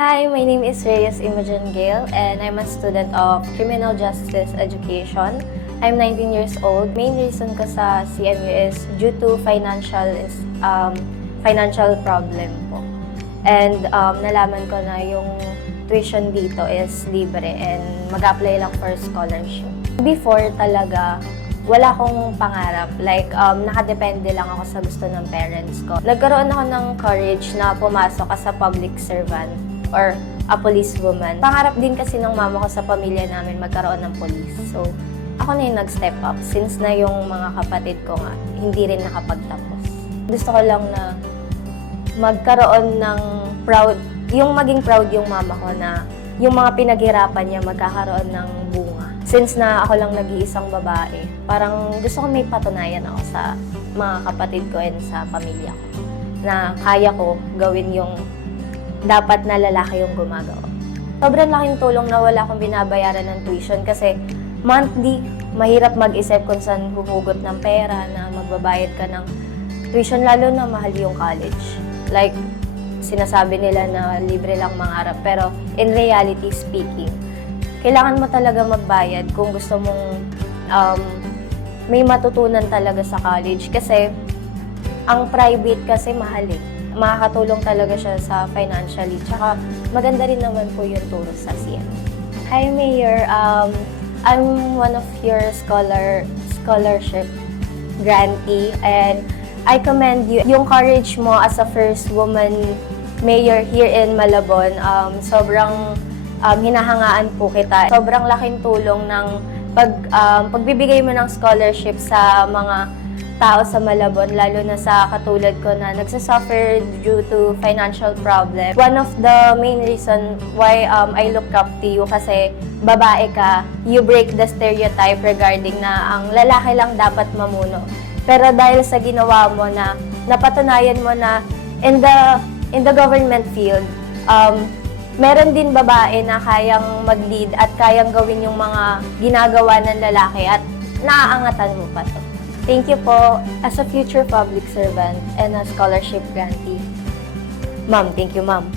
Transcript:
Hi, my name is Reyes Imogen Gale and I'm a student of Criminal Justice Education. I'm 19 years old. Main reason ko sa CMU is due to financial um, financial problem po. And um, nalaman ko na yung tuition dito is libre and mag-apply lang for scholarship. Before talaga, wala akong pangarap. Like, um, nakadepende lang ako sa gusto ng parents ko. Nagkaroon ako ng courage na pumasok as a public servant or a policewoman. Pangarap din kasi ng mama ko sa pamilya namin magkaroon ng police. So, ako na yung nag-step up since na yung mga kapatid ko nga hindi rin nakapagtapos. Gusto ko lang na magkaroon ng proud, yung maging proud yung mama ko na yung mga pinaghirapan niya magkakaroon ng bunga. Since na ako lang nag-iisang babae, parang gusto ko may patunayan ako sa mga kapatid ko and sa pamilya ko na kaya ko gawin yung dapat na lalaki yung gumagawa. Sobrang laking tulong na wala akong binabayaran ng tuition kasi monthly, mahirap mag-isip kung saan huhugot ng pera na magbabayad ka ng tuition, lalo na mahal yung college. Like, sinasabi nila na libre lang mangarap, pero in reality speaking, kailangan mo talaga magbayad kung gusto mong um, may matutunan talaga sa college. Kasi, ang private kasi mahal eh. Makakatulong talaga siya sa financially. Tsaka, maganda rin naman po yung turo sa CM. Hi, Mayor. Um, I'm one of your scholar scholarship grantee and I commend you yung courage mo as a first woman mayor here in Malabon. Um, sobrang um, hinahangaan po kita. Sobrang laking tulong ng pag, um, pagbibigay mo ng scholarship sa mga tao sa Malabon, lalo na sa katulad ko na nagsasuffer due to financial problem. One of the main reason why um, I look up to you kasi babae ka, you break the stereotype regarding na ang lalaki lang dapat mamuno. Pero dahil sa ginawa mo na napatunayan mo na in the in the government field, um, meron din babae na kayang mag-lead at kayang gawin yung mga ginagawa ng lalaki at naaangatan mo pa to. Thank you po as a future public servant and a scholarship grantee. Ma'am, thank you ma'am.